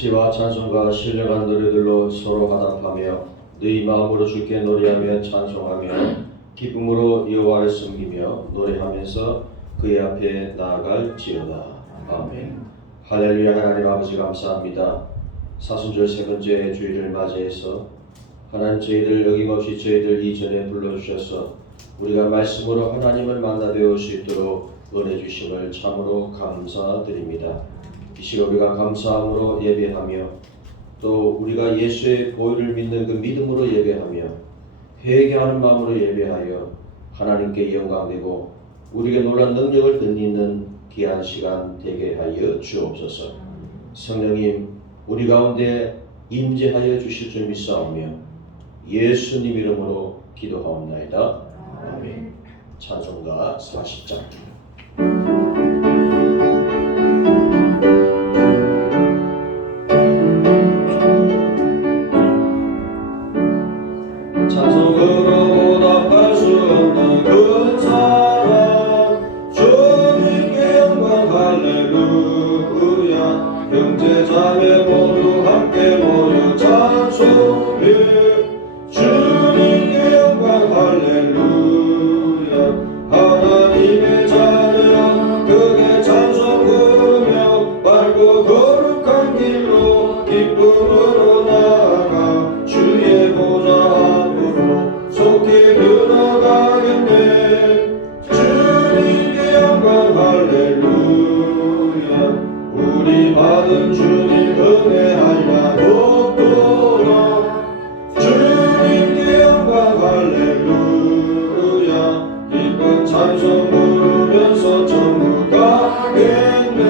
시와 찬송과 신령한 노래들로 서로 화답하며 너희 마음으로 주께 노래하며 찬송하며 기쁨으로 여호와를 섬기며 노래하면서 그의 앞에 나아갈지어다. 아멘. 할렐루야. 하나님 아버지 감사합니다. 사순절 세 번째 주일을 맞이해서 하나님 저희들 어김없이 저희들 이전에 불러주셔서 우리가 말씀으로 하나님을 만나 배울 수 있도록 은혜 주심을 참으로 감사드립니다. 이 시간 우리가 감사함으로 예배하며 또 우리가 예수의 보혈을 믿는 그 믿음으로 예배하며 회개하는 마음으로 예배하여 하나님께 영광되고 우리에게 놀란 능력을 덧입는 귀한 시간 되게 하여 주옵소서. 성령님 우리 가운데 임재하여 주실 줄 믿사오며 예수님 이름으로 기도하옵나이다. 아멘. 찬송가 40장. 찬송으로 보답할 수 없는 그 사랑 주님께 영광 할렐루야. 형제자매 모두 함께 모여 찬송해 주님께 영광 할렐루야. 하나님의 자녀여 그게 찬송 부르며 밝고 거룩한 길로 기쁨으로 나아가 주의 보좌 앞으로 속히 들어가겠네. 주님께 영광 할렐루야. 우리 받은 주님 은혜 알라 높도록 주님께 영광 할렐루야. 기쁜 찬송 부르면서 천국 가겠네.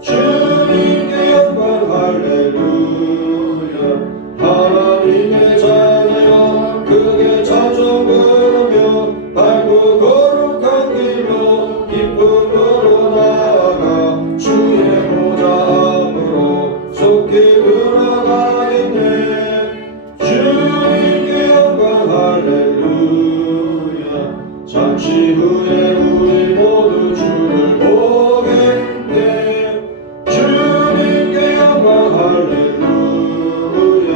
주님께 영광 할렐루야. 하나님의 자녀여 크게 찬송 부르며 밝고 거룩한 길로 기쁨으로 나아가 주의 보좌 앞으로 속히 들어가겠네. 주님께 영광 할렐루야. 잠시 후에 우리 모두 주를 보겠네. 주님께 영광 할렐루야.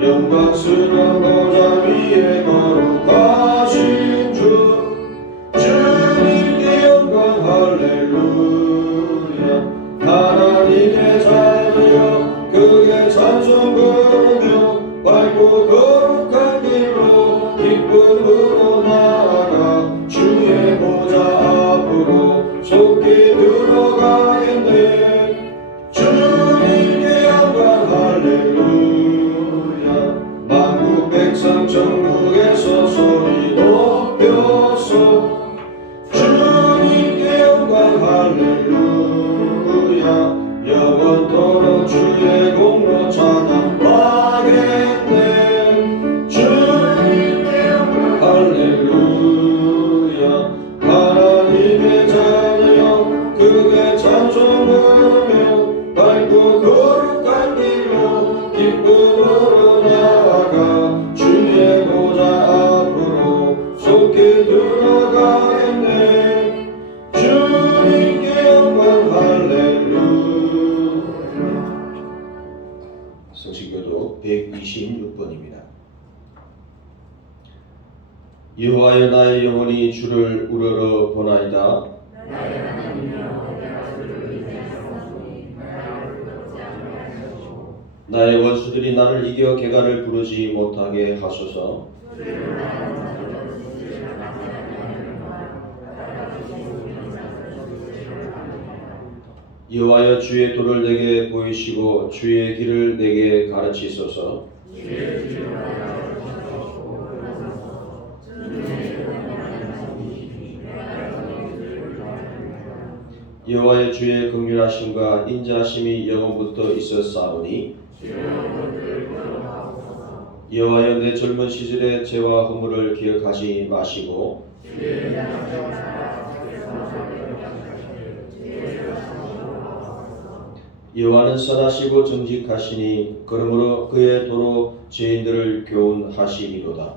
영광스러운 보좌 위에 거룩하신 주 주님께 영광 할렐루야. 하나님의 자녀여 크게 찬송 부르며 밝고 거룩한 길로 기쁨으로 나아가 주의 보좌 앞으로 속히 들어가겠네. 주님께 영광 할렐루야. 만국 백성 전국에서 소리 높여서 주님께 영광 할렐루야. 영원토록 주의 공로 찬양하겠네. 주님께 영광 할렐루야. 하나님의 자녀여 크게 찬송 부르며 밝고 거룩한 길로 기쁨으로 나아가 주의 보좌 앞으로 속히 들어가겠네. 주님께 영광 할렐루야. 성신교도 126번입니다. 여호와여 나의 영혼이 주를 우러러 보나이다. 나의 하나님이여 내가 주를 의지하였사오니 나를 부끄럽지 않게 하시고 나의 원수들이 나를 이겨 개가를 부르지 못하게 하소서. 주를 나의 자녀로 지시를 받지 아니하려니와 나가 주시고 인자로 주시를 받으리라. 여호와여 주의 도를 내게 보이시고 주의 길을 내게 가르치소서. 주의 길을 알려주시고 그러소서. 주님의 이름을 알려주시니 내가 주의 길을 알리리라. 여호와의 주의 긍휼하심과 인자하심이 영원부터 있었사오니 여호와여 내 젊은 시절의 죄와 허물을 기억하지 마시고 여호와는 선하시고 정직하시니 그러므로 그의 도로 죄인들을 교훈하시리로다.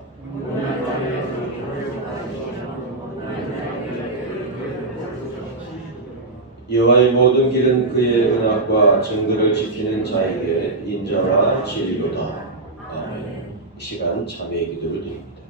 여호와의 모든 길은 그의 언약과 증거를 지키는 자에게 인자와 진리로다. 아멘. 이 시간 참회의 기도를 드립니다.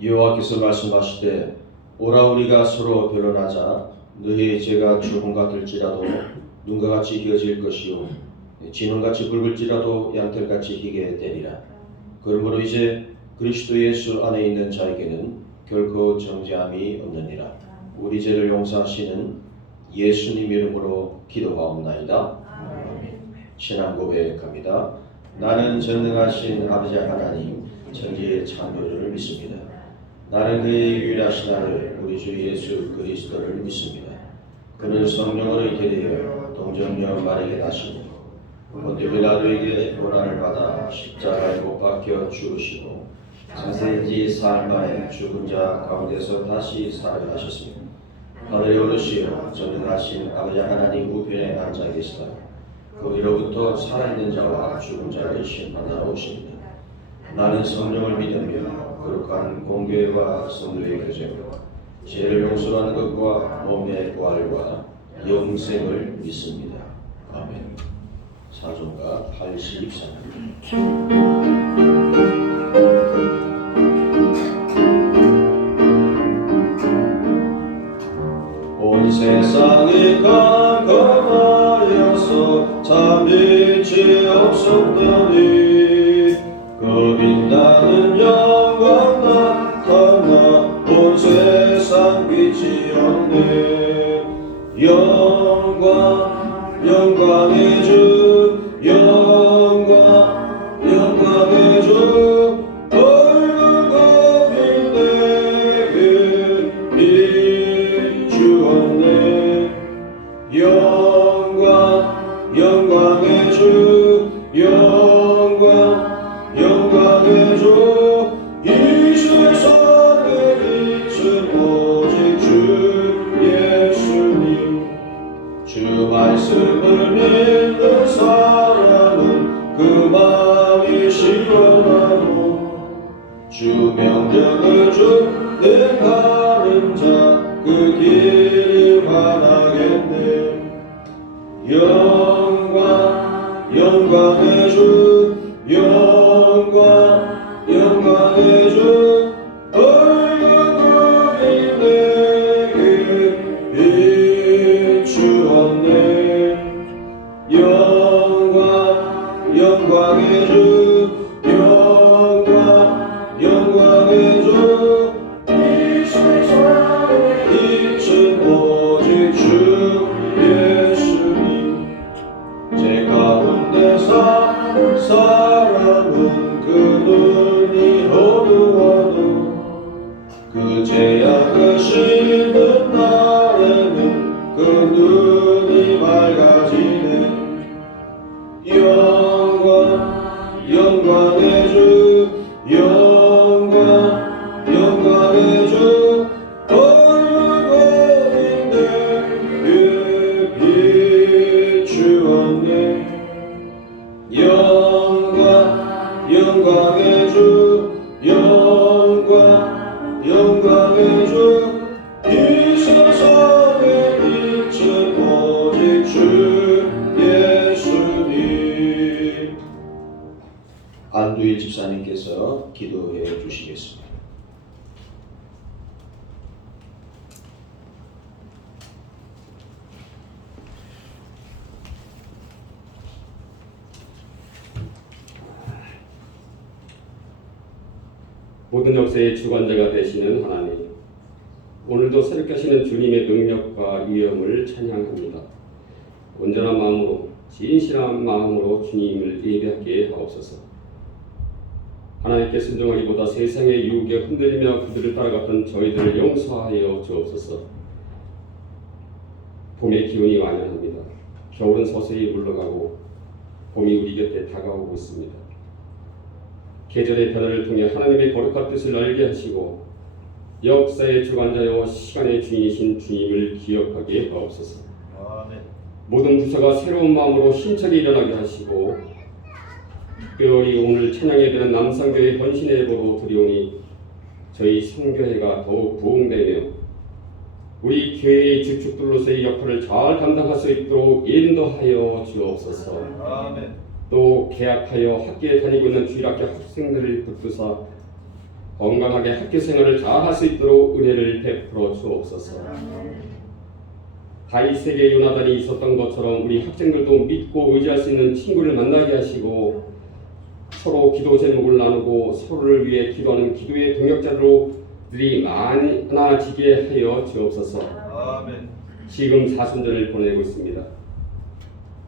여호와께서 말씀하시되 오라 우리가 서로 변론하자. 너희의 죄가 죽음 같을지라도 눈과 같이 희어질 것이요 진홍같이 붉을지라도 양털같이 희게 되리라. 그러므로 이제 그리스도 예수 안에 있는 자에게는 결코 정죄함이 없느니라. 우리 죄를 용서하시는 예수님 이름으로 기도하옵나이다. 신앙 고백합니다. 나는 전능하신 아버지 하나님 천지의 창조주를 믿습니다. 나는 그의 유일하신 아들 우리 주 예수 그리스도를 믿습니다. 그는 성령으로 이태되어 동정녀 마리아에게 나시고 본디 빌라도에게 고난을 받아 십자가에 못 박혀 죽으시고 장세인지 사흘 만에 죽은 자 가운데서 다시 살아나셨습니다. 하늘에 오르시어 전능하신 아버지 하나님 우편에 앉아 계시다. 거기로부터 살아있는 자와 죽은 자를 심판하러 오십니다. 나는 성령을 믿으며 거룩한 공교회와 성도의 교제와 죄를 용서하는 것과 몸의 부활과 영생을 믿습니다. 아멘. 사종가 83. 온 세상이 깜깜하여서 잠일지 없었더니 그 빛나는 영광 나타나 온 세상 빛이 없네. 영광의 주 영광의 주 얼굴과 빛내게 비추었네. 영광의 주 영광의 주 이 세상의 빛은 오직 주 예수님. 주 말씀을 믿는 사람은 그 마음이 시원하고 주 명령을 준행하는 자 그 길이 환하겠네. 영광의 주 영광의 주 얼굴이 내게 비추었네. 영광의 주 영광의 주 이 세상의 빛은 오직 주 예수님. 제 가운데 사람은 그 눈이 어두워도 그 죄악을 씻는 날에는 그 눈이 맑아지네. 영광의 주 영광의 주 얼굴이 내게 비추었네. 영광의 주 영광의 주 이 세상의 빛은 오직 주 예수님. 안두일 집사님께서 기도해 주시겠습니다. 모든 역사의 주관자가 되시는 하나님, 오늘도 새롭게 하시는 주님의 능력과 위엄을 찬양합니다. 온전한 마음으로 진실한 마음으로 주님을 예배하게 하옵소서. 하나님께 순종하기보다 세상의 유혹에 흔들리며 그들을 따라갔던 저희들을 용서하여 주옵소서. 봄의 기운이 완연합니다. 겨울은 서서히 물러가고 봄이 우리 곁에 다가오고 있습니다. 계절의 변화를 통해 하나님의 거룩한 뜻을 알게 하시고 역사의 주관자여 시간의 주인이신 주님을 기억하게 하옵소서. 아멘. 모든 부서가 새로운 마음으로 힘차게 일어나게 하시고 특별히 오늘 찬양에 드는 남산교회 헌신의 예보로 드리오니 저희 성교회가 더욱 부흥되며 우리 교회의 주축들로서의 역할을 잘 감당할 수 있도록 인도하여 주옵소서. 아멘. 또 개학하여 학교에 다니고 있는 주일학교 학생들을 붙드사 건강하게 학교 생활을 잘 할 수 있도록 은혜를 베풀어 주옵소서. 다윗에게 요나단이 있었던 것처럼 우리 학생들도 믿고 의지할 수 있는 친구를 만나게 하시고 서로 기도 제목을 나누고 서로를 위해 기도하는 기도의 동역자들이 많아지게 하여 주옵소서. 아멘. 지금 사순절을 보내고 있습니다.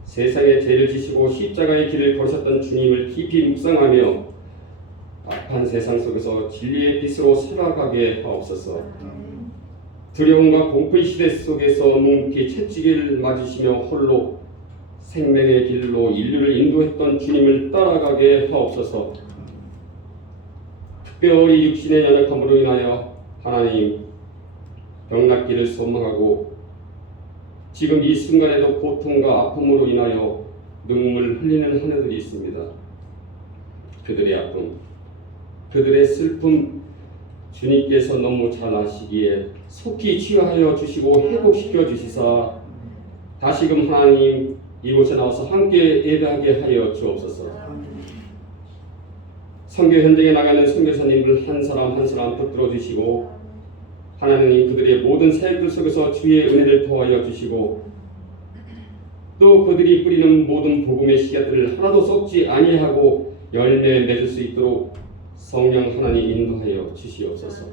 세상에 죄를 지시고 십자가의 길을 걸으셨던 주님을 깊이 묵상하며 악한 세상 속에서 진리의 빛으로 살아가게 하옵소서. 두려움과 공포의 시대 속에서 묵묵히 채찍을 맞으시며 홀로 생명의 길로 인류를 인도했던 주님을 따라가게 하옵소서. 특별히 육신의 연약함으로 인하여 하나님 병낫기를 소망하고 지금 이 순간에도 고통과 아픔으로 인하여 눈물 흘리는 하늘들이 있습니다. 그들의 아픔, 그들의 슬픔 주님께서 너무 잘 아시기에 속히 치유하여 주시고 회복시켜 주시사 다시금 하나님 이곳에 나와서 함께 예배하게 하여 주옵소서. 선교 현장에 나가는 선교사님들 한 사람 한 사람 붙들어 주시고 하나님 그들의 모든 사역들 속에서 주의 은혜를 더하여 주시고 또 그들이 뿌리는 모든 복음의 씨앗들을 하나도 썩지 아니하고 열매 맺을 수 있도록 성령 하나님 인도하여 주시옵소서.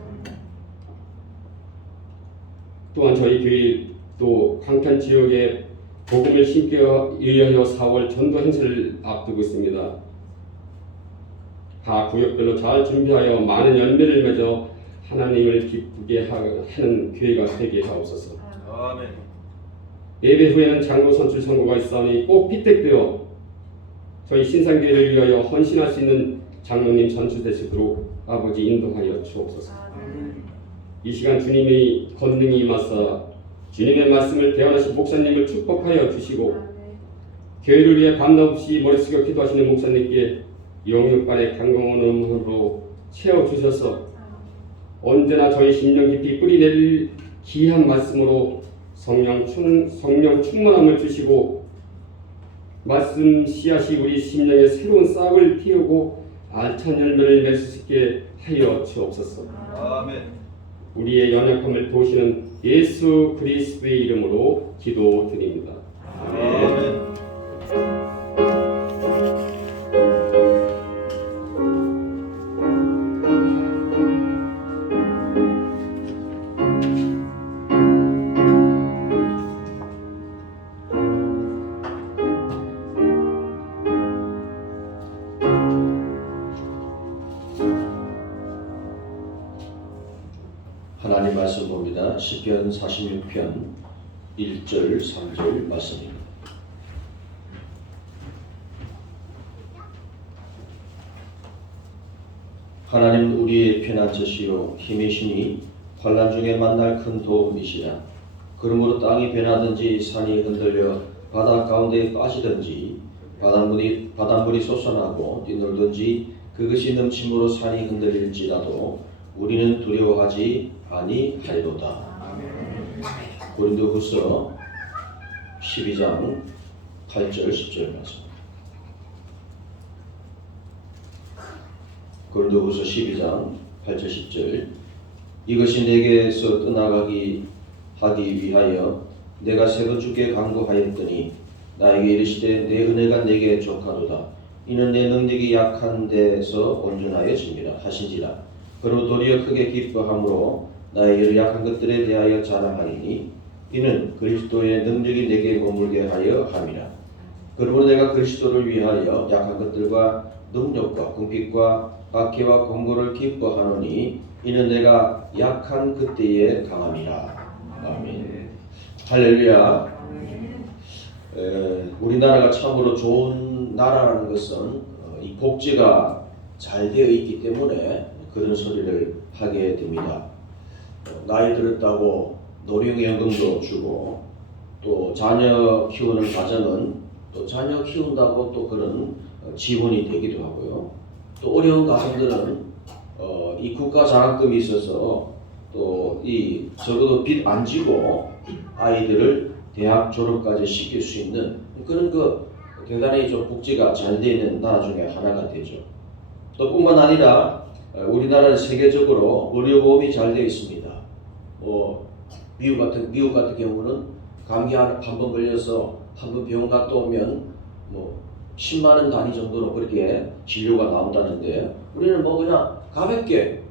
또한 저희 교회도 강탄 지역에 복음을 심기 위하여 4월 전도 행사를 앞두고 있습니다. 각 구역별로 잘 준비하여 많은 열매를 맺어 하나님을 기쁘게 하는 교회가 되게 하옵소서. 아멘. 예배 후에는 장로 선출 선거가 있사오니 꼭 피택되어 저희 신상교회를 위하여 헌신할 수 있는 장로님 선출되시도록 아버지 인도하여 주옵소서. 이 시간 주님의 권능이 임하사 주님의 말씀을 대언하신 목사님을 축복하여 주시고 교회를 위해 밤낮없이 머리 숙여 기도하시는 목사님께 영육간의 강건함으로 채워주셔서 언제나 저희 심령 깊이 뿌리내릴 귀한 말씀으로 성령 충만함을 주시고 말씀 씨앗이 우리 심령에 새로운 싹을 틔우고 알찬 열매를 맺을 수 있게 하여 주옵소서. 아멘. 우리의 연약함을 도우시는 예수 그리스도의 이름으로 기도드립니다. 아멘. 하나님 말씀 봅니다. 시편 46편 1절 3절 말씀입니다. 하나님 우리의 피난처시요 힘이시니 환난 중에 만날 큰 도움이시라. 그러므로 땅이 변하든지 산이 흔들려 바다 가운데에 빠지든지 바닷물이 솟아나고 뛰놀든지 그것이 넘침으로 산이 흔들릴지라도 우리는 두려워하지 아니하리로다. 고린도후서 12장 8절 10절 말씀. 고린도후서 12장 8절 10절. 이것이 내게서 떠나가기 하기 위하여 내가 새로 주께 간구하였더니 나에게 이르시되 내 은혜가 내게 족하도다. 이는 내 능력이 약한 데서 온전하여집니다 하신지라. 그로 도리어 크게 기뻐함으로 나의 여러 약한 것들에 대하여 자랑하리니 이는 그리스도의 능력이 내게 머물게 하여 함이라. 그러므로 내가 그리스도를 위하여 약한 것들과 능력과 궁핍과 박해와 공고를 기뻐하노니 이는 내가 약한 그때에 강함이라. 아멘. 할렐루야. 우리나라가 참으로 좋은 나라라는 것은 이 복지가 잘 되어 있기 때문에 그런 소리를 하게 됩니다. 나이 들었다고 노령연금도 주고 또 자녀 키우는 가정은 또 자녀 키운다고 또 그런 지원이 되기도 하고요. 또 어려운 가정들은 이 국가 장학금이 있어서 또 이 적어도 빚 안 지고 아이들을 대학 졸업까지 시킬 수 있는 그런 대단히 좀 복지가 잘 되어 있는 나라 중에 하나가 되죠. 또 뿐만 아니라 우리나라는 세계적으로 의료보험이 잘 되어 있습니다. 미국 같은 경우는 감기 한 번 걸려서 한 번 병원 갔다 오면 10만 원 단위 정도로 그렇게 진료가 나온다는데 우리는 그냥 가볍게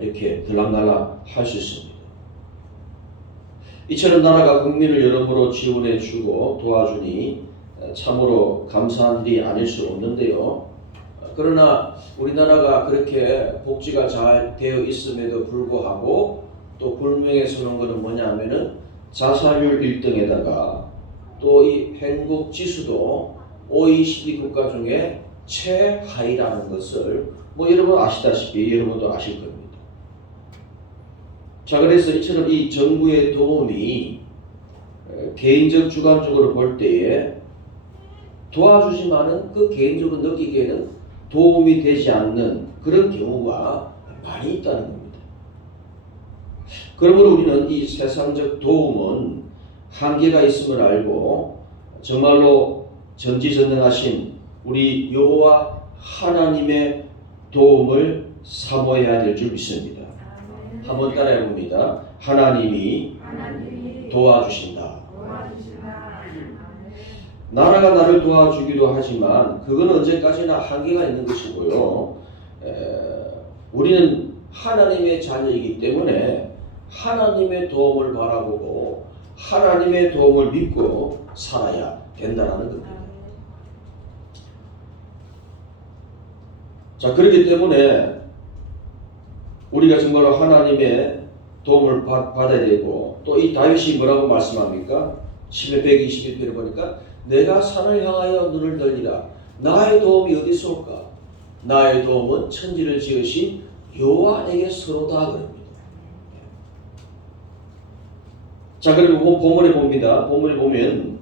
이렇게 들락날락 할 수 있습니다. 이처럼 나라가 국민을 여러모로 지원해 주고 도와주니 참으로 감사한 일이 아닐 수 없는데요. 그러나 우리나라가 그렇게 복지가 잘 되어 있음에도 불구하고 또 불명예 서는 것은 뭐냐면은 자살률 1등에다가 또 이 행복 지수도 OECD 국가 중에 최하위라는 것을 여러분 아시다시피 여러분도 아실 겁니다. 자, 그래서 이처럼 이 정부의 도움이 개인적 주관적으로 볼 때에 도와주지만은 그 개인적으로 느끼기에는 도움이 되지 않는 그런 경우가 많이 있다는 겁니다. 그러므로 우리는 이 세상적 도움은 한계가 있음을 알고 정말로 전지전능하신 우리 여호와 하나님의 도움을 사모해야 될 줄 믿습니다. 한번 따라해 봅니다. 하나님이 도와주신다. 나라가 나를 도와주기도 하지만 그건 언제까지나 한계가 있는 것이고요. 우리는 하나님의 자녀이기 때문에 하나님의 도움을 바라보고 하나님의 도움을 믿고 살아야 된다는 겁니다. 자, 그렇기 때문에 우리가 정말로 하나님의 도움을 받아야 되고 또 이 다윗이 뭐라고 말씀합니까? 시편 121편에 보니까 내가 산을 향하여 눈을 들리라. 나의 도움이 어디서 올까? 나의 도움은 천지를 지으신 여호와에게서로다 그럽니다. 자, 그리고 본문에 봅니다. 본문에 보면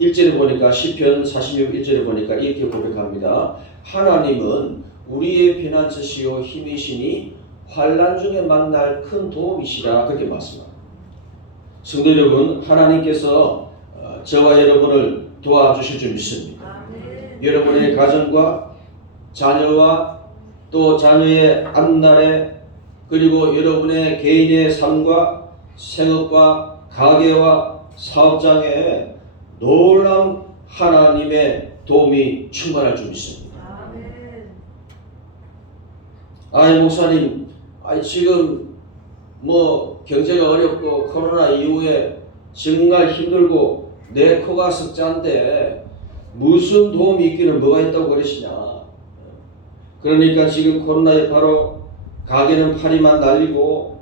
1절에 보니까 시편 46 1절에 보니까 이렇게 고백합니다. 하나님은 우리의 피난처시요 힘이시니 환난 중에 만날 큰 도움이시라 그렇게 말씀합니다. 성도 여러분, 하나님께서 저와 여러분을 도와주실 줄 믿습니다. 여러분의 가정과 자녀와 또 자녀의 앞날에 그리고 여러분의 개인의 삶과 생업과 가게와 사업장에 놀라운 하나님의 도움이 충만할 줄 믿습니다. 목사님, 지금 경제가 어렵고 코로나 이후에 정말 힘들고 내 코가 석자인데 무슨 도움이 있기는 뭐가 있다고 그러시냐. 그러니까 지금 코로나에 바로 가게는 파리만 날리고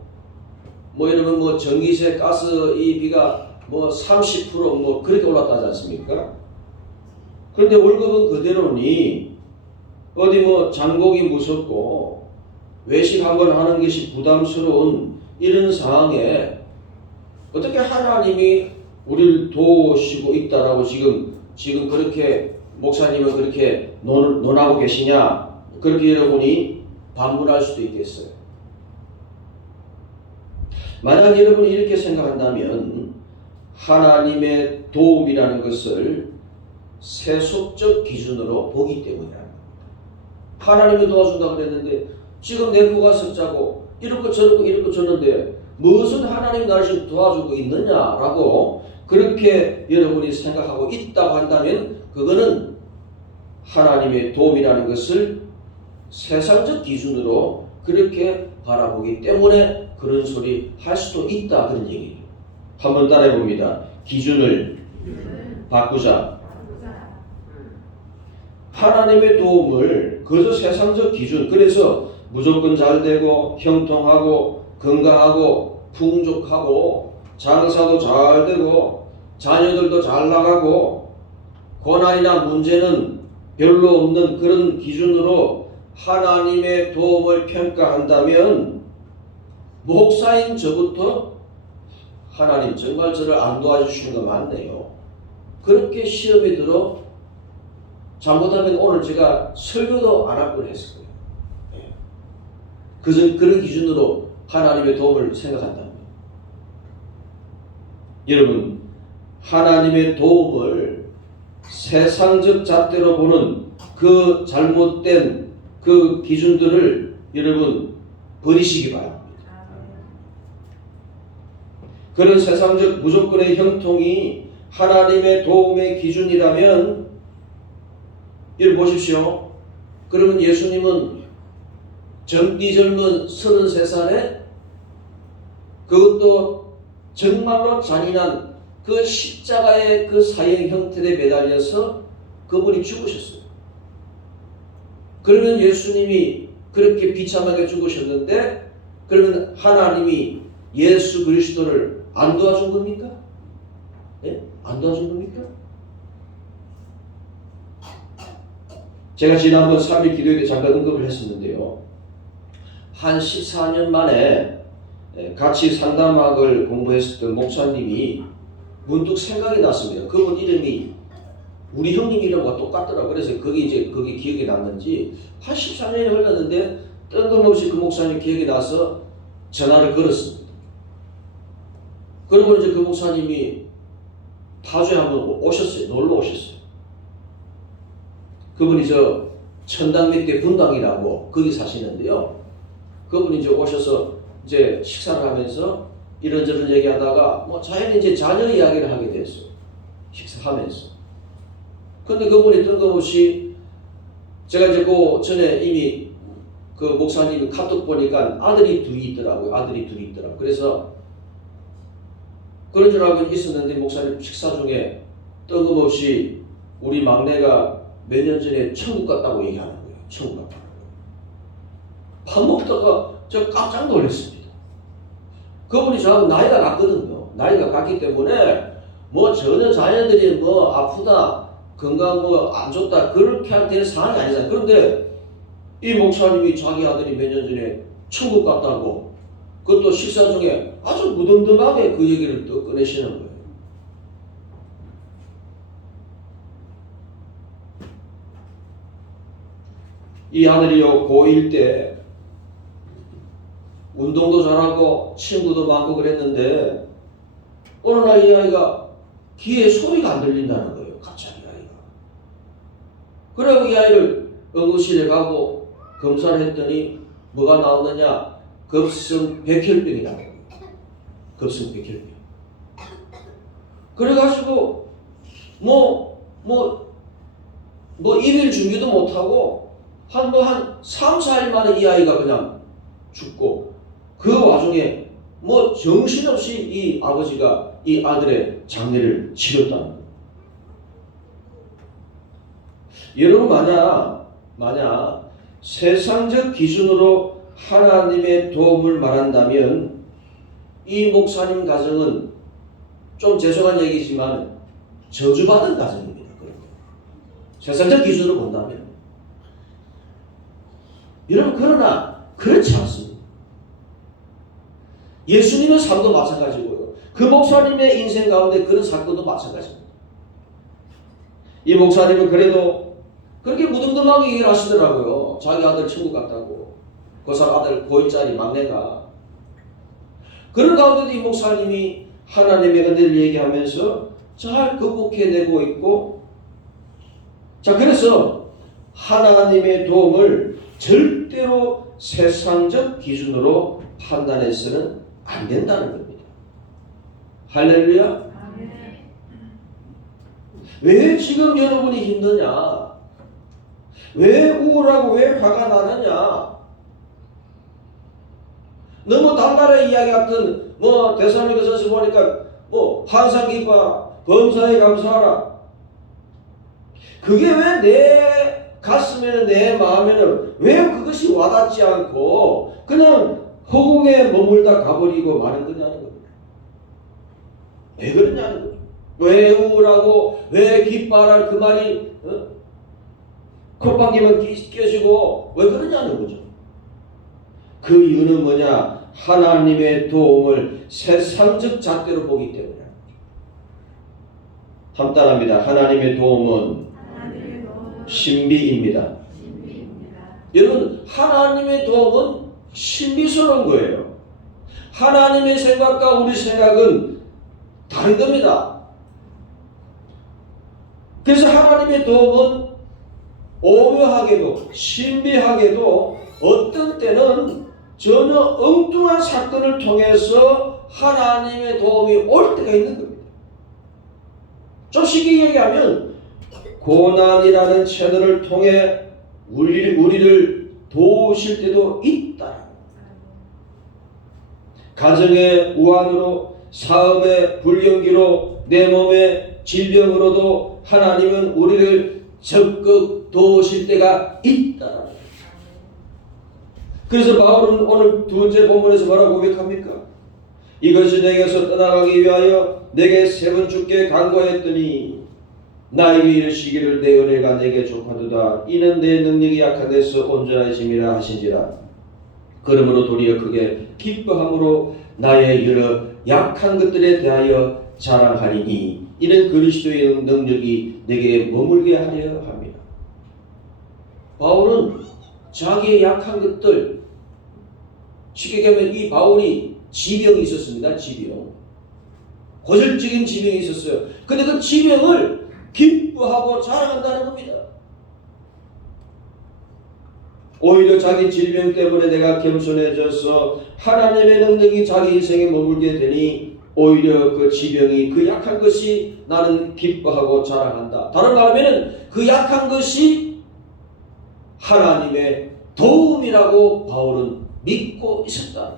이러면 전기세, 가스 이 비가 30% 그렇게 올랐다지 않습니까? 그런데 월급은 그대로니 어디 장복이 무섭고 외식 한번 하는 것이 부담스러운 이런 상황에 어떻게 하나님이 우리를 도우시고 있다라고 지금 그렇게 목사님은 그렇게 논하고 계시냐? 그렇게 여러분이 반문할 수도 있겠어요. 만약 여러분이 이렇게 생각한다면 하나님의 도움이라는 것을 세속적 기준으로 보기 때문이랍니다. 하나님이 도와준다고 그랬는데 지금 내 코가 석자고 이렇고 저렇고 이렇고 저런데 무슨 하나님 나를 지금 도와주고 있느냐라고 그렇게 여러분이 생각하고 있다고 한다면 그거는 하나님의 도움이라는 것을 세상적 기준으로 그렇게 바라보기 때문에 그런 소리 할 수도 있다 그런 얘기예요. 한번 따라해 봅니다. 기준을 바꾸자. 하나님의 도움을 그저 세상적 기준, 그래서 무조건 잘 되고 형통하고 건강하고 풍족하고 장사도 잘 되고 자녀들도 잘 나가고 고난이나 문제는 별로 없는 그런 기준으로 하나님의 도움을 평가한다면 목사인 저부터 하나님 정말 저를 안 도와주시는 거 맞네요. 그렇게 시험에 들어 잘못하면 오늘 제가 설교도 안 할 뻔했을 거예요. 그런 기준으로 하나님의 도움을 생각한다면 여러분 하나님의 도움을 세상적 잣대로 보는 그 잘못된 그 기준들을 여러분 버리시기 바랍니다. 그런 세상적 무조건의 형통이 하나님의 도움의 기준이라면 여러분 보십시오. 그러면 예수님은 젊디 젊은 33살에 그것도 정말로 잔인한 그 십자가의 그 사형 형틀에 매달려서 그분이 죽으셨어요. 그러면 예수님이 그렇게 비참하게 죽으셨는데 그러면 하나님이 예수 그리스도를 안 도와준 겁니까? 예? 안 도와준 겁니까? 제가 지난번 3일 기도회 때 잠깐 언급을 했었는데요. 한 14년 만에 같이 상담학을 공부했었던 목사님이 문득 생각이 났습니다. 그분 이름이 우리 형님 이름과 똑같더라고요. 그래서 그게 기억이 났는지 한 14년이 흘렀는데 뜬금없이 그 목사님 기억이 나서 전화를 걸었습니다. 그러고 이제 그 목사님이 파주에 한번 오셨어요. 놀러 오셨어요. 그분이 저 천당 밑에 분당이라고 거기 사시는데요. 그분이 이제 오셔서 이제 식사를 하면서 이런저런 얘기하다가 뭐 자연히 이제 자녀 이야기를 하게 됐어요. 식사하면서. 근데 그분이 뜬금없이 제가 이제 그 전에 이미 그 목사님이 카톡 보니까 아들이 둘이 있더라고요. 그래서 그런 줄 알고 있었는데 목사님 식사 중에 뜬금없이 우리 막내가 몇 년 전에 천국 갔다고 얘기하는 거예요. 천국 갔다고. 밥 먹다가 저 깜짝 놀랐습니다. 그분이 저하고 나이가 같거든요. 나이가 같기 때문에 뭐 전혀 자녀들이 뭐 아프다, 건강 뭐 안 좋다 그렇게 될 상황이 아니잖아요. 그런데 이 목사님이 자기 아들이 몇 년 전에 천국 갔다고 그것도 식사 중에 아주 무덤덤하게 그 얘기를 또 꺼내시는 거예요. 이 아들이요 고1 때 운동도 잘하고 친구도 많고 그랬는데 어느 날 이 아이가 귀에 소리가 안 들린다는 거예요. 갑자기 아이가. 그래서 이 아이를 응급실에 가고 검사를 했더니 뭐가 나오느냐 급성 백혈병이라고. 급성 백혈병. 그래가지고 일일 준비도 못하고 한 3, 4일 만에 이 아이가 그냥 죽고 그 와중에 뭐 정신없이 이 아버지가 이 아들의 장례를 치렀다는 거예요. 여러분 만약 세상적 기준으로 하나님의 도움을 말한다면 이 목사님 가정은 좀 죄송한 얘기지만 저주받은 가정입니다. 세상적 기준으로 본다면 여러분 그러나 그렇지 않습니다. 예수님의 삶도 마찬가지고요. 그 목사님의 인생 가운데 그런 사건도 마찬가지입니다. 이 목사님은 그래도 그렇게 무덤덤하게 얘기를 하시더라고요. 자기 아들 천국 갔다고. 그 사람 아들 고1짜리 막내가. 그런 가운데도 이 목사님이 하나님의 은혜를 얘기하면서 잘 극복해내고 있고 자 그래서 하나님의 도움을 절대로 세상적 기준으로 판단해서는 안 된다는 겁니다. 할렐루야. 왜 지금 여러분이 힘드냐? 왜 우울하고 왜 화가 나느냐? 너무 단단한 이야기 같은 데살로니가서 보니까 환상 기뻐하라, 범사에 감사하라. 그게 왜 내 가슴에는 내 마음에는 왜 그것이 와닿지 않고 그냥 허공에 머물다 가버리고 마는 거냐는 겁니다. 왜 그러냐는 거죠. 왜 우울하고 왜 기뻐하라 그 말이 콧방귀만 껴지고 왜 그러냐는 거죠. 그 이유는 뭐냐? 하나님의 도움을 세상적 잣대로 보기 때문에. 함따라합니다. 하나님의 도움은 신비입니다. 여러분, 하나님의 도움은 신비스러운 거예요. 하나님의 생각과 우리 생각은 다른 겁니다. 그래서 하나님의 도움은 오묘하게도 신비하게도 어떤 때는 전혀 엉뚱한 사건을 통해서 하나님의 도움이 올 때가 있는 겁니다. 좀 쉽게 얘기하면 고난이라는 채널을 통해 우리를 도우실 때도 있다. 가정의 우환으로, 사업의 불경기로, 내 몸의 질병으로도 하나님은 우리를 적극 도우실 때가 있다. 그래서 바울은 오늘 두 번째 본문에서 뭐라고 고백합니까? 이것이 내게서 떠나가기 위하여 내게 세 번 주께 간구하였더니 나에게 이르시기를 내 은혜가 내게 족하도다. 이는 내 능력이 약한 데서 온전하심이라 하신지라. 그러므로 도리어 크게 기뻐함으로 나의 여러 약한 것들에 대하여 자랑하리니 이는 그리스도의 능력이 내게 머물게 하려 합니다. 바울은 자기의 약한 것들, 쉽게 얘기하면 이 바울이 지병이 있었습니다. 지병. 고질적인 지병이 있었어요. 근데 그 지병을 기뻐하고 자랑한다는 겁니다. 오히려 자기 질병 때문에 내가 겸손해져서 하나님의 능력이 자기 인생에 머물게 되니 오히려 그 지병이 그 약한 것이 나는 기뻐하고 자랑한다. 다른 말하면 그 약한 것이 하나님의 도움이라고 바울은 믿고 있었다.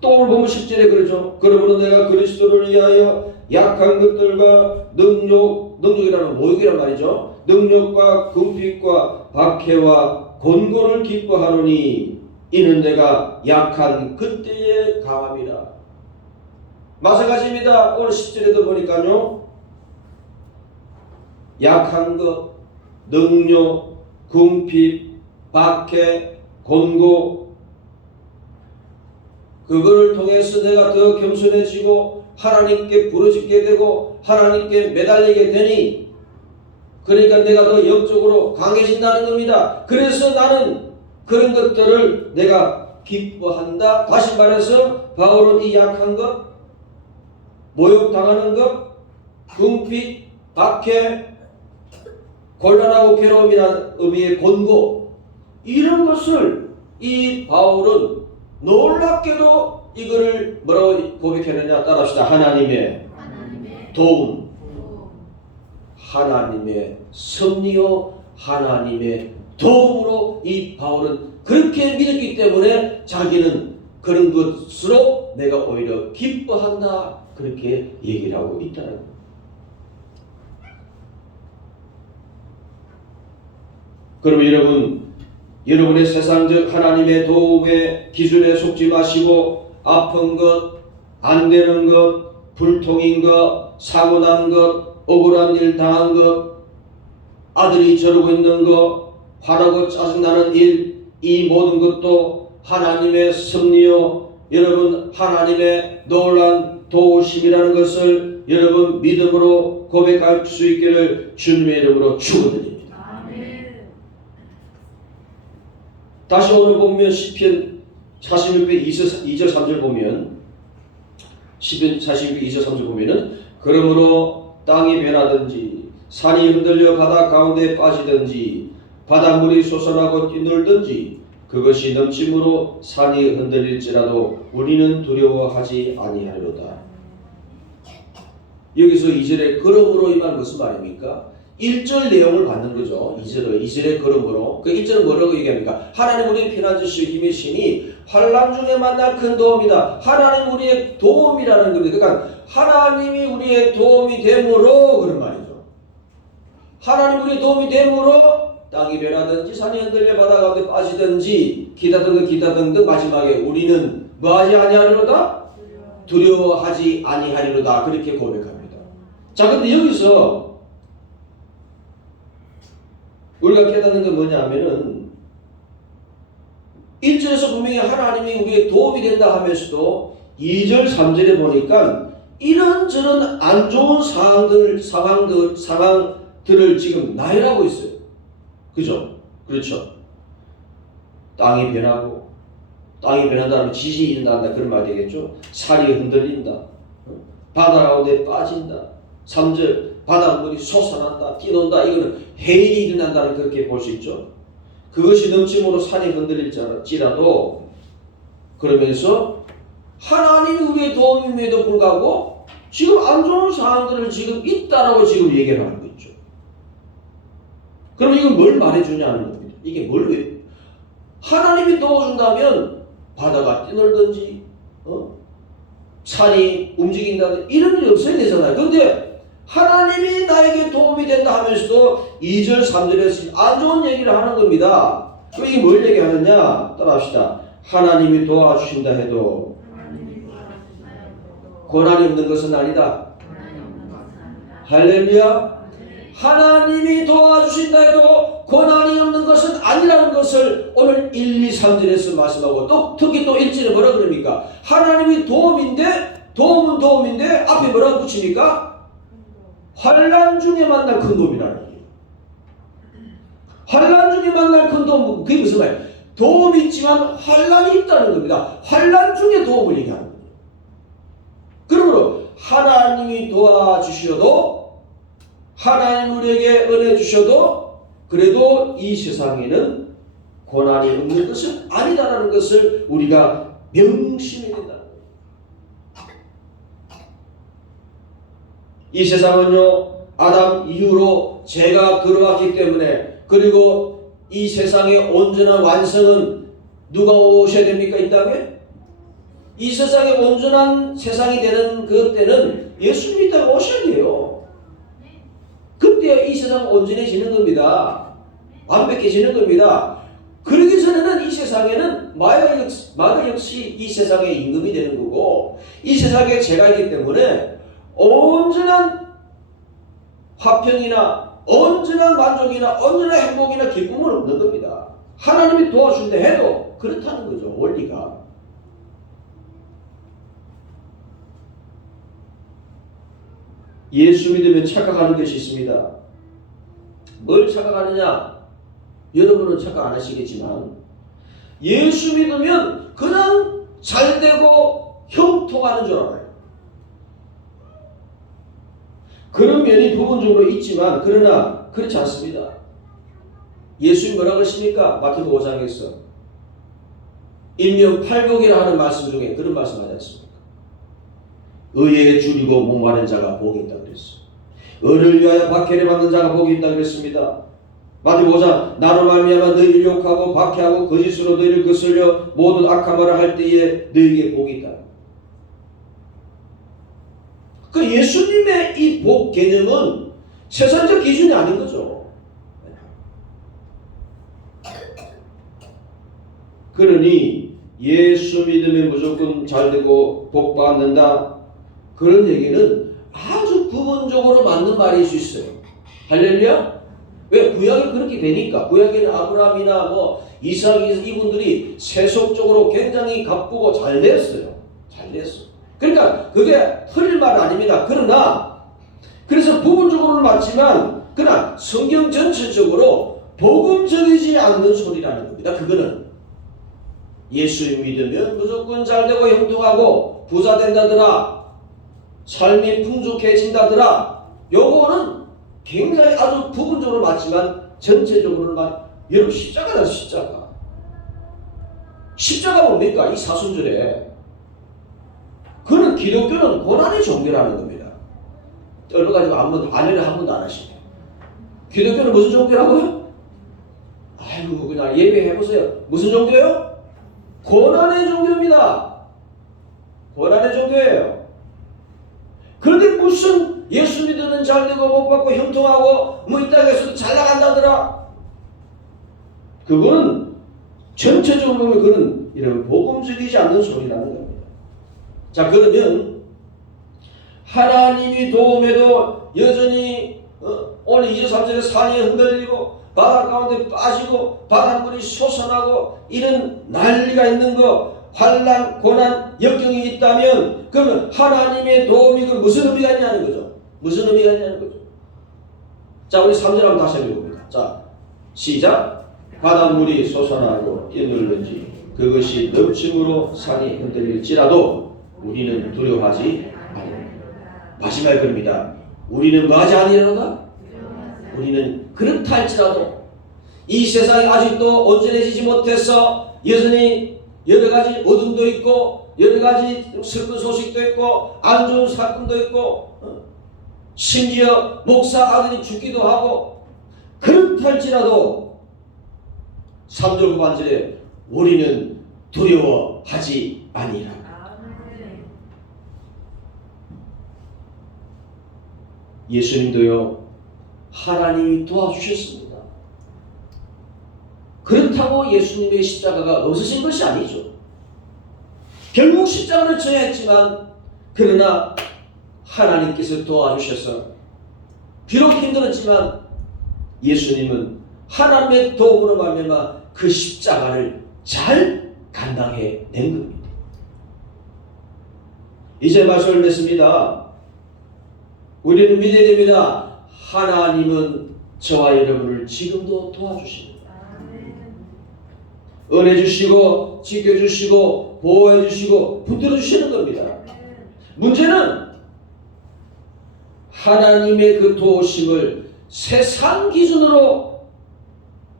또 오늘 보면 10절에 그러죠. 그러므로 내가 그리스도를 위하여 약한 것들과 능력이라는 모욕이란 말이죠. 능력과 궁핍과 박해와 곤고를 기뻐하노니 이는 내가 약한 그때의 강함이라. 마찬가지입니다. 오늘 10절에도 보니까요. 약한 것, 능력, 궁핍, 박해, 곤고 그거를 통해서 내가 더 겸손해지고 하나님께 부르짖게 되고 하나님께 매달리게 되니 그러니까 내가 더 영적으로 강해진다는 겁니다. 그래서 나는 그런 것들을 내가 기뻐한다. 다시 말해서 바울은 이 약한 것, 모욕당하는 것, 궁핍, 박해, 곤란하고 괴로움이라는 의미의 곤고 이런 것을 이 바울은 놀랍게도 이거를 뭐라고 고백했느냐 따라합시다. 하나님의 도움, 하나님의 섭리요, 하나님의 도움으로 이 바울은 그렇게 믿었기 때문에 자기는 그런 것으로 내가 오히려 기뻐한다 그렇게 얘기를 하고 있다는 거예요. 그럼 여러분의 세상적 하나님의 도움의 기준에 속지 마시고 아픈 것, 안 되는 것, 불통인 것, 사고 난 것, 억울한 일 당한 것, 아들이 저러고 있는 것, 화나고 짜증나는 일, 이 모든 것도 하나님의 섭리요, 여러분 하나님의 놀란 도우심이라는 것을 여러분 믿음으로 고백할 수 있기를 주님의 이름으로 축원드립니다. 다시 오늘 보면 시편 46편 2절 3절 보면 시편 46편 2절 3절 보면은 그러므로 땅이 변하든지 산이 흔들려 바다 가운데 빠지든지 바닷물이 솟아나고 뛰놀든지 그것이 넘침으로 산이 흔들릴지라도 우리는 두려워하지 아니하리로다. 여기서 2절에 그러므로 이 말 무슨 말입니까? 1절 내용을 받는 거죠. 2절의 그러므로 그 1절은 뭐라고 얘기합니까? 하나님 우리의 피난 주시고 힘의 신이 환난 중에 만날 큰 도움이다. 하나님 우리의 도움이라는 겁니다. 그러니까 하나님이 우리의 도움이 되므로 그런 말이죠. 하나님 우리의 도움이 되므로 땅이 변하든지 산이 흔들려 바다 가운데 빠지든지 기타 등등 마지막에 우리는 뭐하지 아니하리로다? 두려워하지 아니하리로다. 그렇게 고백합니다. 자, 근데 여기서 우리가 깨닫는 건 뭐냐 하면은 1절에서 분명히 하나님이 우리의 도움이 된다 하면서도 2절 3절에 보니까 이런저런 안 좋은 상황들을 지금 나열하고 있어요. 그죠? 그렇죠. 땅이 변하고, 땅이 변한다면 지진이 일어난다 그런 말 되겠죠. 살이 흔들린다. 바다 가운데 빠진다. 3절 바닷물이 솟아난다. 뛰논다. 이거는 해일이 일어난다는 그렇게 볼 수 있죠. 그것이 넘침으로 산이 흔들릴지라도 그러면서 하나님이 우리의 도움임에도 불구하고 지금 안 좋은 상황들을 지금 있다라고 지금 얘기를 하는 거 있죠. 그럼 이건 뭘 말해주냐는 겁니다. 이게 뭘 왜? 하나님이 도와준다면 바다가 뛰놀든지 산이 움직인다든지 이런 일이 없어야 되잖아요. 그런데 하나님이 나에게 도움이 된다 하면서도 2절 3절에서 안 좋은 얘기를 하는 겁니다. 그럼 이게 뭘 얘기하느냐? 따라합시다. 하나님이 도와주신다 해도 고난이 없는 것은 아니다. 할렐루야. 하나님이 도와주신다 해도 고난이 없는 것은 아니라는 것을 오늘 1, 2, 3절에서 말씀하고 또 특히 또 1절에 뭐라 그럽니까? 하나님이 도움인데 앞에 뭐라고 붙입니까? 환난 중에 만날 큰 도움이라는 거예요. 환난 중에 만날 큰 도움, 그게 무슨 말이에요? 도움이 있지만 환난이 있다는 겁니다. 환난 중에 도움을 얘기하는 거예요. 그러므로 하나님이 도와주셔도 하나님 우리에게 은혜 주셔도 그래도 이 세상에는 고난이 없는 것은 아니다라는 것을 우리가 명심해야 된다는 거예요. 이 세상은요, 아담 이후로 죄가 들어왔기 때문에, 그리고 이 세상의 온전한 완성은 누가 오셔야 됩니까? 이 땅에? 이 세상의 온전한 세상이 되는 그때는 예수님이 딱 오셔야 돼요. 그때 이 세상은 온전해지는 겁니다. 완벽해지는 겁니다. 그러기 전에는 이 세상에는 마귀 역시 이 세상의 임금이 되는 거고, 이 세상에 죄가 있기 때문에 온전한 화평이나 온전한 만족이나 온전한 행복이나 기쁨은 없는 겁니다. 하나님이 도와준다 해도 그렇다는 거죠. 원리가. 예수 믿으면 착각하는 것이 있습니다. 뭘 착각하느냐? 여러분은 착각 안 하시겠지만 예수 믿으면 그냥 잘되고 형통하는 줄 알아요. 그런 면이 부분적으로 있지만 그러나 그렇지 않습니다. 예수님 뭐라고 하십니까? 마태복음 5장에서 인명팔복이라 하는 말씀 중에 그런 말씀 하지 않습니까? 의에 줄이고 목마른 자가 복이 있다 그랬어요. 의를 위하여 박해를 받는 자가 복이 있다 그랬습니다. 마태복음 5장 나로 말미암아 너희를 욕하고 박해하고 거짓으로 너희를 거슬려 모든 악한 말을 할 때에 너희에게 복이 있다. 그 예수님의 이 복 개념은 세상적 기준이 아닌 거죠. 그러니 예수 믿으면 무조건 잘되고 복 받는다. 그런 얘기는 아주 부분적으로 맞는 말일 수 있어요. 할렐루야? 왜? 구약이 그렇게 되니까. 구약에는 아브라함이나 이삭이 이분들이 세속적으로 굉장히 가쁘고 잘 됐어요. 잘 됐어. 그러니까 그게 틀린 말 아닙니다. 그래서 부분적으로는 맞지만 그러나 성경 전체적으로 복음적이지 않는 소리라는 겁니다. 그거는 예수 믿으면 무조건 잘되고 형통하고 부자 된다더라, 삶이 풍족해진다더라. 요거는 굉장히 아주 부분적으로 맞지만 전체적으로는 여러분 십자가다. 십자가 뭡니까? 이 사순절에 그는 기독교는 고난의 종교라는 겁니다. 여러 가지 안면을 한 번도 안 하시네. 기독교는 무슨 종교라고요? 아이고 그냥 예배해보세요. 무슨 종교예요? 고난의 종교입니다. 고난의 종교예요. 그런데 무슨 예수 믿으면 잘되고 복받고 형통하고 뭐 이 땅에서도 잘 나간다더라. 그거는 전체적으로 보면 그는 이런 복음적이지 않는 소리라는 겁니다. 자, 그러면 하나님이 도움에도 여전히 오늘 2절 3절에 산이 흔들리고 바다 가운데 빠지고 바닷물이 솟아나고 이런 난리가 있는 거, 환난, 고난, 역경이 있다면 그러면 하나님의 도움이 그 무슨 의미가 있냐는 거죠. 무슨 의미가 있냐는 거죠. 자, 우리 3절 한번 다시 해봅니다. 자, 시작. 바닷물이 솟아나고 뛰놀는지 그것이 넘침으로 산이 흔들릴지라도 우리는 두려워하지 아니하리라. 마지막 글입니다. 우리는 뭐하지 아니하리로다? 우리는 그렇다 할지라도 이 세상이 아직도 온전해지지 못해서 여전히 여러 가지 어둠도 있고 여러 가지 슬픈 소식도 있고 안 좋은 사건도 있고 심지어 목사 아들이 죽기도 하고 그렇다 할지라도 3절 후반절에 우리는 두려워하지 아니하리라. 예수님도요 하나님이 도와주셨습니다. 그렇다고 예수님의 십자가가 없으신 것이 아니죠. 결국 십자가를 져야 했지만 그러나 하나님께서 도와주셔서 비록 힘들었지만 예수님은 하나님의 도움으로 말미암아 그 십자가를 잘 감당해 낸 겁니다. 이제 말씀을 맺습니다. 우리는 믿어야 됩니다. 하나님은 저와 여러분을 지금도 도와주십니다. 은혜 주시고 지켜주시고 보호해 주시고 붙들어 주시는 겁니다. 문제는 하나님의 그 도우심을 세상 기준으로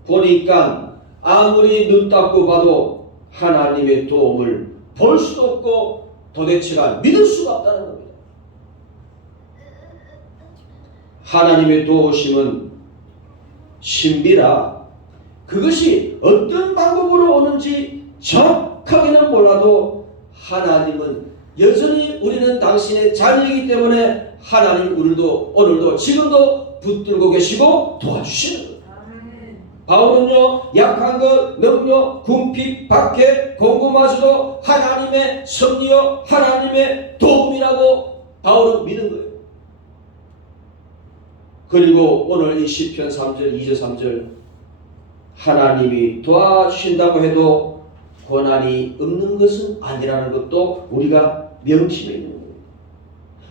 보니까 아무리 눈 닦고 봐도 하나님의 도움을 볼 수도 없고 도대체가 믿을 수가 없다는 겁니다. 하나님의 도우심은 신비라 그것이 어떤 방법으로 오는지 정확하게는 몰라도 하나님은 여전히 우리는 당신의 자녀이기 때문에 하나님 오늘도 지금도 붙들고 계시고 도와주시는 거예요. 바울은요 약한 것, 능력, 궁핍, 박해, 공고마저도 하나님의 섭리요 하나님의 도움이라고 바울은 믿은 거예요. 그리고 오늘 이 시편 3절 2절 3절 하나님이 도와주신다고 해도 고난이 없는 것은 아니라는 것도 우리가 명심해 있는 겁니다.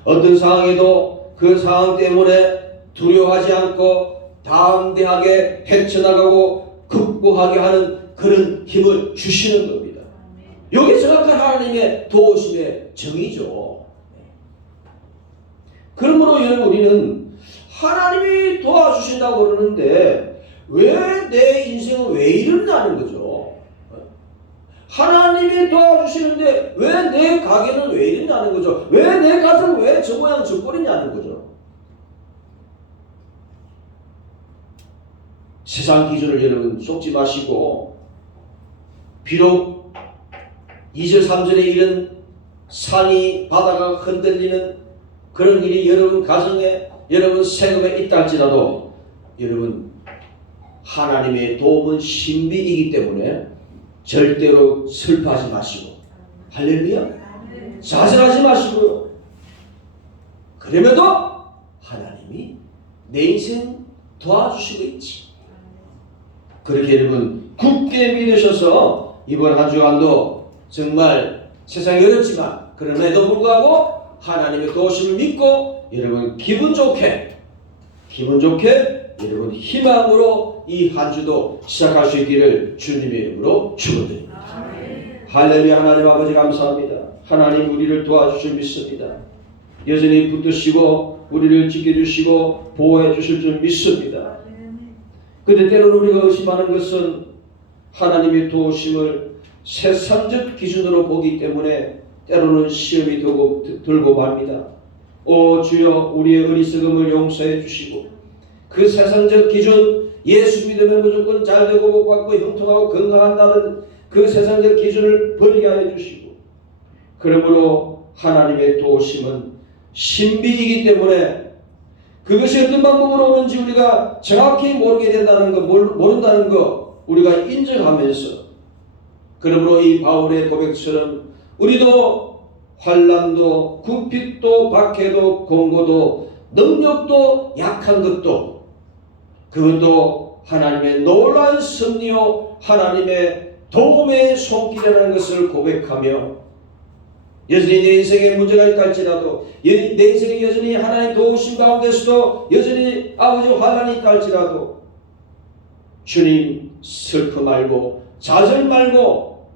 어떤 상황에도 그 상황 때문에 두려워하지 않고 담대하게 헤쳐나가고 극복하게 하는 그런 힘을 주시는 겁니다. 이게 정확한 하나님의 도우심의 정의죠. 그러므로 여러분 우리는 하나님이 도와주신다고 그러는데 왜 내 인생은 왜 이러냐는 거죠. 하나님이 도와주시는데 왜 내 가게는 왜 이러냐는 거죠. 왜 내 가정은 왜 저 모양 저 꼴이냐는 거죠. 세상 기준을 여러분 속지 마시고 비록 2절 3절에 이런 산이 바다가 흔들리는 그런 일이 여러분 가정에 여러분 생업에 있다 할지라도 여러분 하나님의 도움은 신비이기 때문에 절대로 슬퍼하지 마시고 할렐루야 좌절하지 마시고요. 그럼에도 하나님이 내 인생 도와주시고 있지. 그렇게 여러분 굳게 믿으셔서 이번 한 주간도 정말 세상이 어렵지만 그럼에도 불구하고 하나님의 도우심을 믿고 여러분 기분 좋게 여러분 희망으로 이 한 주도 시작할 수 있기를 주님의 이름으로 축원드립니다. 할렐루야. 하나님 아버지 감사합니다. 하나님 우리를 도와주실 믿습니다. 여전히 붙드시고 우리를 지켜주시고 보호해 주실 줄 믿습니다. 그런데 때로는 우리가 의심하는 것은 하나님의 도우심을 세상적 기준으로 보기 때문에 때로는 시험이 들고 맙니다. 오 주여 우리의 어리석음을 용서해 주시고 그 세상적 기준, 예수 믿으면 무조건 잘되고 복받고 형통하고 건강한다는 그 세상적 기준을 버리게 하여 주시고, 그러므로 하나님의 도우심은 신비이기 때문에 그것이 어떤 방법으로 오는지 우리가 정확히 모르게 된다는 거, 모른다는 거 우리가 인정하면서, 그러므로 이 바울의 고백처럼 우리도 환난도 궁핍도 박해도 공고도 능력도 약한 것도 그것도 하나님의 놀라운 섭리요 하나님의 도움의 손길이라는 것을 고백하며, 여전히 내 인생에 문제가 있다 할지라도, 내 인생에 여전히 하나님 도우심 가운데서도 여전히 아버지 환난이 있다 할지라도 주님 슬퍼 말고 좌절 말고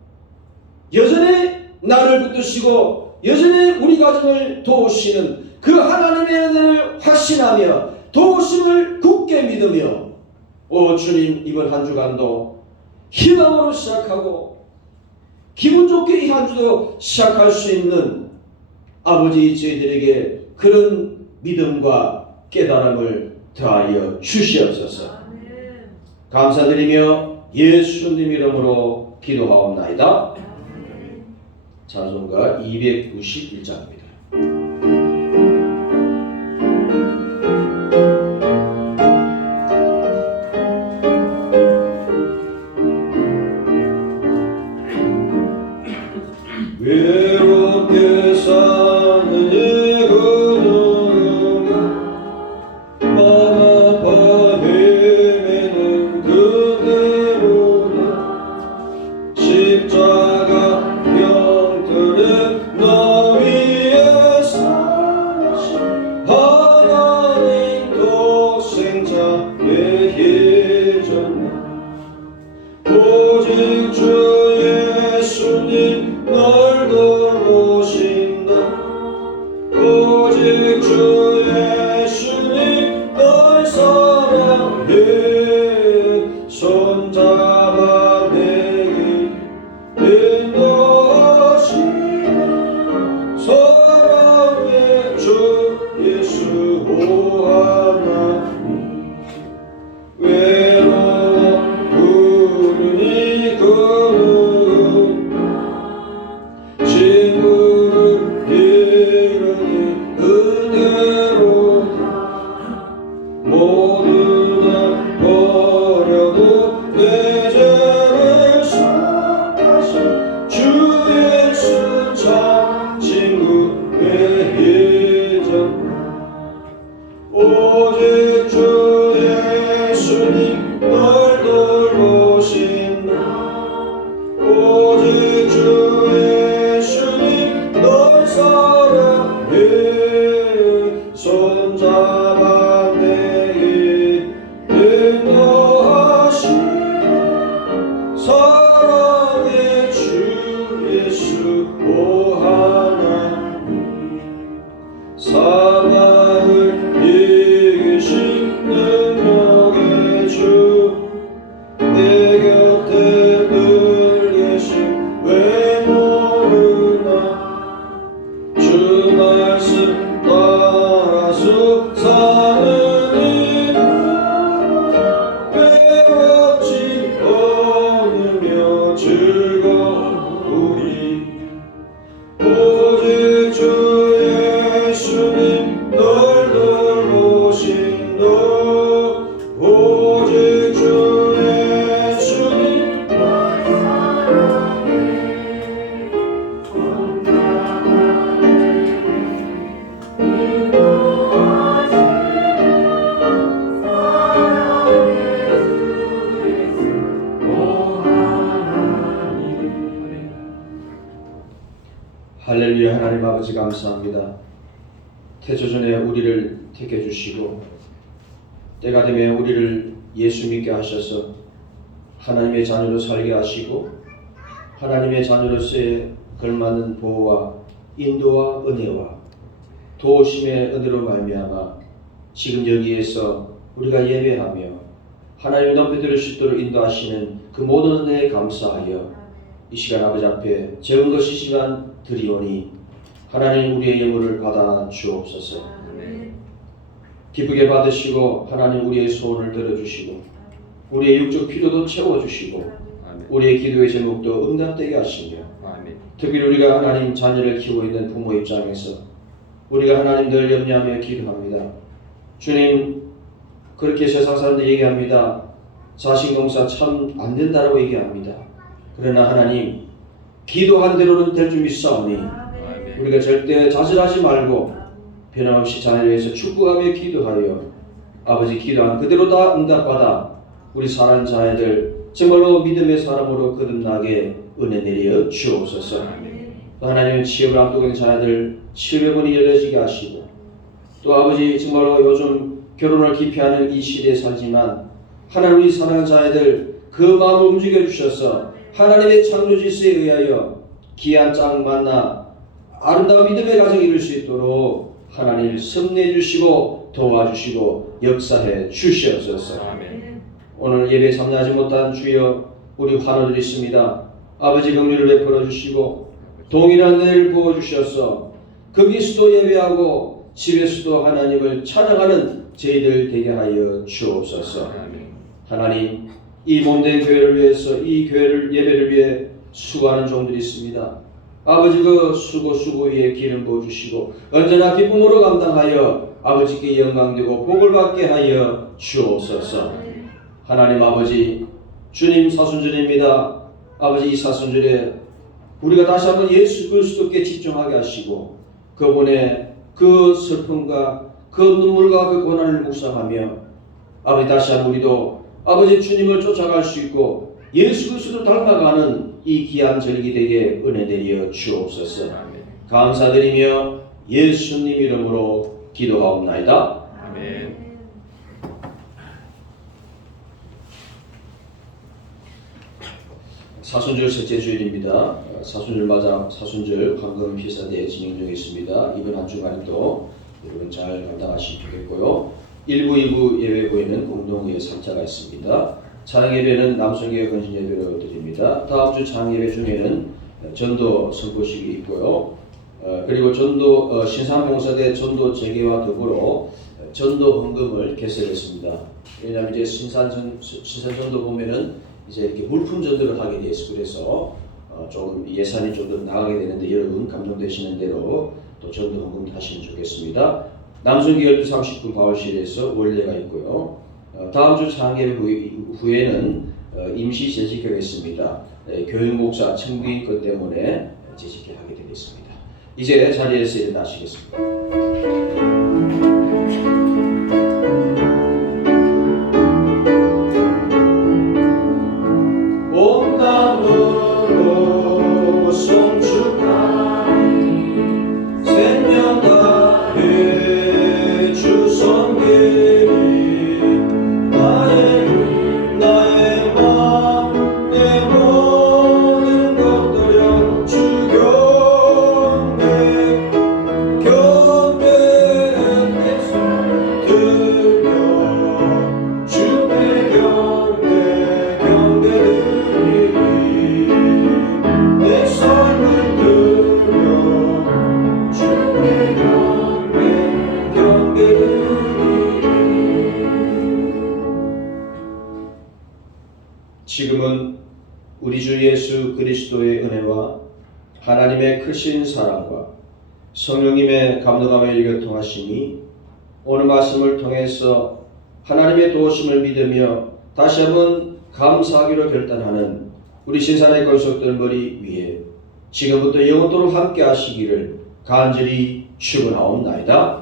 여전히 나를 붙드시고 여전히 우리 가정을 도우시는 그 하나님의 은혜를 확신하며 도우심을 굳게 믿으며, 오 주님, 이번 한 주간도 희망으로 시작하고 기분 좋게 이 한 주도 시작할 수 있는 아버지 저희들에게 그런 믿음과 깨달음을 더하여 주시옵소서. 감사드리며 예수님 이름으로 기도하옵나이다. 찬송가 291장입니다. 외롭게 사는 그누가 맘 아파 헤매는 그대로다. 십자가 병들에 너 위에 사신 하나님 독생자 예전나. 오직 주 예수님 널 돌보신다. 오직 주 예수님 널 사랑해. 손잡아 내게 인도하시네. 사랑해 주 예수 오 하나님. 외로워 부르니 그는 친구를 이르니 은혜로다. 모두 다 버려도 내 죄를 사하신 주 예수 참 친구 예전. 오직 주 예수님 널 돌보신다. 오직 주 예수님 널 사랑해. 손잡아 내게 인도하시네. 사랑해 주 예수 오 하나님. 사망을 이기신 능력의 주, 내 곁에 늘 계신 왜 모르나. 주 말씀 따라서 사는 이 외롭지 않으며 즐거우리. 오직 주 예수님 널 돌보신다. 오직 주 예수님 널 사랑해. 손잡아 인도하시네. 사랑해 주 예수 오 하나님. 할렐루야. 하나님 아버지 감사합니다. 태초전에 우리를 택해 주시고 때가 되면 우리를 예수 믿게 하셔서 하나님의 자녀로 살게 하시고 하나님의 자녀로서의 걸맞는 보호와 인도와 은혜와 도우심의 은혜로 말미암아 지금 여기에서 우리가 예배하며 하나님의 높이 들을 수 있도록 인도하시는 그 모든 은혜에 감사하여 이 시간 아버지 앞에 적은 것이지만 드리오니 하나님 우리의 예물을 받아 주옵소서. 기쁘게 받으시고 하나님 우리의 소원을 들어주시고 우리의 육적 필요도 채워주시고 아멘. 우리의 기도의 제목도 응답되게 하시며 아멘. 특별히 우리가 하나님 자녀를 키우고 있는 부모 입장에서 우리가 하나님 늘 염려하며 기도합니다. 주님, 그렇게 세상 사람들 얘기합니다. 자식 농사 참 안 된다라고 얘기합니다. 그러나 하나님, 기도한 대로는 될 줄 믿사오니 우리가 절대 좌절하지 말고 변함없이 자녀를 위해서 축복하며 기도하여 아버지 기도한 그대로 다 응답받아 우리 사랑하는 자녀들 정말로 믿음의 사람으로 거듭나게 은혜 내려 주옵소서. 또 하나님은 취업을 앞두고 있는 자녀들 취업의 문이 열려지게 하시고 또 아버지 정말로 요즘 결혼을 기피하는 이 시대에 살지만 하나님 우리 사랑하는 자녀들 그 마음을 움직여 주셔서 하나님의 창조 질서에 의하여 귀한 짝 만나 아름다운 믿음의 가정이 이룰 수 있도록 하나님 섭리해 주시고 도와주시고 역사해 주시옵소서. 아멘. 오늘 예배 참여하지 못한 주여 우리 환호드리십니다. 아버지 긍휼을 베풀어 주시고 동일한 은혜를 부어 주셔서 거기서도 예배하고 집에서도 하나님을 찬양하는 저희들 되게 하여 주옵소서. 아멘. 하나님 이 몸된 교회를 위해서 이 교회를 예배를 위해 수고하는 종들이 있습니다. 아버지 그 수고 위에 기름 부어주시고 언제나 기쁨으로 감당하여 아버지께 영광되고 복을 받게 하여 주옵소서. 하나님 아버지 주님 사순절입니다. 아버지 이 사순절에 우리가 다시 한번 예수 그리스도께 집중하게 하시고 그분의 그 슬픔과 그 눈물과 그 고난을 묵상하며 아버지 다시 한번 우리도 아버지 주님을 쫓아갈 수 있고 예수 그리스도를 닮아가는 이 귀한 절기 되게 은혜 내려 주옵소서. 아멘. 감사드리며 예수님 이름으로 기도하옵나이다. 아멘. 사순절 셋째 주일입니다. 사순절 맞아 사순절 황금 피사대 진행 중에 있습니다. 이번 한 주간도 여러분 잘 감당하시면 좋겠고요. 1부, 2부 예배부에는 공동의 3차가 있습니다. 찬양 예배는 남성교회 건신 예배로 드립니다. 다음 주 찬양 예배 중에는 전도 선포식이 있고요. 그리고 전도 신산봉사대 전도 재개와 더불어 전도 헌금을 개설했습니다. 왜냐하면 이제 신산전도 보면은 이제 이렇게 물품 전도를 하게 되어 있어. 그래서 좀 예산이 좀 더 나가게 되는데 여러분 감동되시는 대로 또 전도 헌금 하시면 좋겠습니다. 남순기 12시 30분 바울실에서 원례가 있고요. 다음 주 창예배 후에는 임시 재직하겠습니다. 교육목사 청구인 것 때문에 재직을 하게 되겠습니다. 이제 자리에서 일어나시겠습니다. 온나무로 송축하니 생명 다해 주 섬기리 나의 맘 내 모든 것들여 주 경배는 내 손 들려 주의 경배드리리 내 삶을 들려 주의 경배드리리. 지금은 우리 주 예수 그리스도의 은혜와 하나님의 크신 사랑과 성령님의 감동함의 일교통하심이 오늘 말씀을 통해서 하나님의 도우심을 믿으며 다시 한번 감사하기로 결단하는 우리 신산의 권속들 머리 위에 지금부터 영원토록 함께 하시기를 간절히 축원하옵나이다.